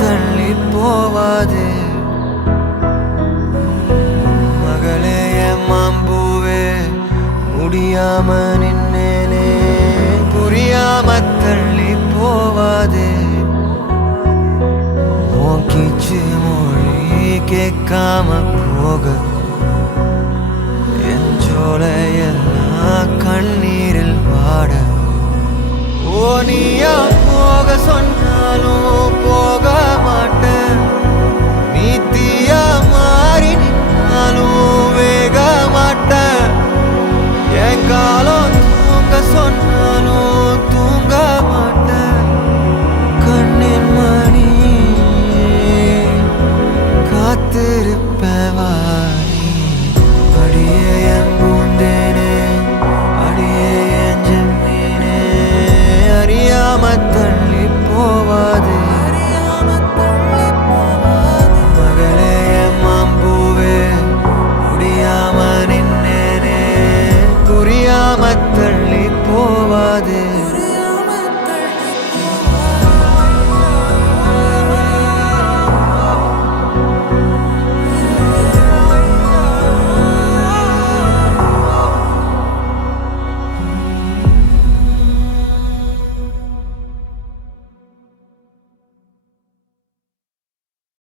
தள்ளி போவாது மகளே மாம்பூவே முடியாம நின்னேனே புரியாம தள்ளி போவாது கீச்சு மொழி கேட்காம போக என் ஜோலையெல்லாம் கண்ணீரில் வாட ஓ நீயா போக சொன்னாலும்